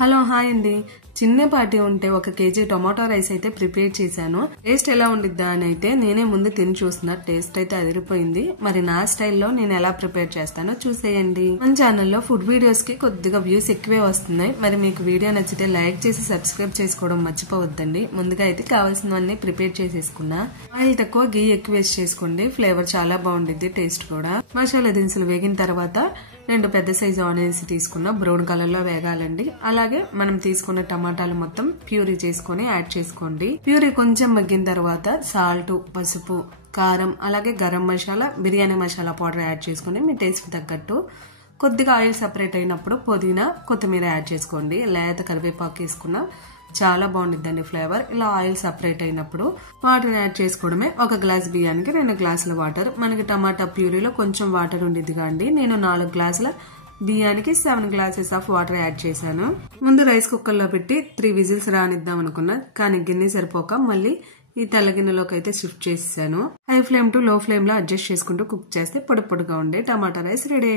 Hello hi అండి. చిన్న party ఉంటే 1 కేజీ టొమాటో రైస్ అయితే ప్రిపేర్ చేశాను. టేస్ట్ ఎలా ఉండిద్దా అని అయితే నేనే ముందు తిని చూస్తున్నా. టేస్ట్ అయితే అదిరిపోయింది. మరి నా స్టైల్లో నేను ఎలా ప్రిపేర్ చేస్తానో చూసేయండి. మన ఛానల్లో ఫుడ్ వీడియోస్ కి కొద్దిగా వ్యూస్ ఎక్కువే వస్తున్నాయి. మరి మీకు వీడియో నచ్చితే లైక్ చేసి సబ్స్క్రైబ్ చేసుకోవడం మర్చిపోవద్దండి. ముందుగా అయితే కావాల్సినవన్నీ ప్రిపేర్ చేసేసుకున్నా. ఆయిల్ తక్కువ గీ ఎక్కువ వేసి చేసుకోండి. ఫ్లేవర్ చాలా బాగుండిద్ది, టేస్ట్ కూడా. మసాలా దినుసులు వేగిన తర్వాత 2 పెద్ద సైజు ఆనియన్స్ తీసుకున్న బ్రౌన్ కలర్ లో వేగాలండి. అలాగే మనం తీసుకున్న టమాటాలు మొత్తం ప్యూరీ చేసుకుని యాడ్ చేసుకోండి. ప్యూరీ కొంచెం మగ్గిన తర్వాత సాల్ట్, పసుపు, కారం, అలాగే గరం మసాలా, బిర్యానీ మసాలా పౌడర్ యాడ్ చేసుకుని మీ టేస్ట్ తగ్గట్టు కొద్దిగా ఆయిల్ సపరేట్ అయినప్పుడు పుదీనా, కొత్తిమీర యాడ్ చేసుకోండి. లేత కరివేపాకు వేసుకున్న చాలా బాగుండిద్దండి ఫ్లేవర్. ఇలా ఆయిల్ సపరేట్ అయినప్పుడు వాటర్ యాడ్ చేసుకోవడమే. 1 గ్లాస్ బియ్యానికి 2 గ్లాసుల వాటర్. మనకి టమాటా ప్యూరీలో కొంచెం వాటర్ ఉండిద్దిగా అండి. నేను 4 గ్లాసుల బియ్యానికి 7 గ్లాసెస్ ఆఫ్ వాటర్ యాడ్ చేశాను. ముందు రైస్ కుక్కర్ లో పెట్టి 3 విజిల్స్ రానిద్దాం అనుకున్నా, కానీ గిన్నె సరిపోక మళ్ళీ ఈ తెల్ల గిన్నెలోకి అయితే షిఫ్ట్ చేసాను. హై ఫ్లేమ్ టు లో ఫ్లేమ్ లో అడ్జస్ట్ చేసుకుంటూ కుక్ చేస్తే పొడి పొడిగా ఉండే టమాటా రైస్ రెడీ.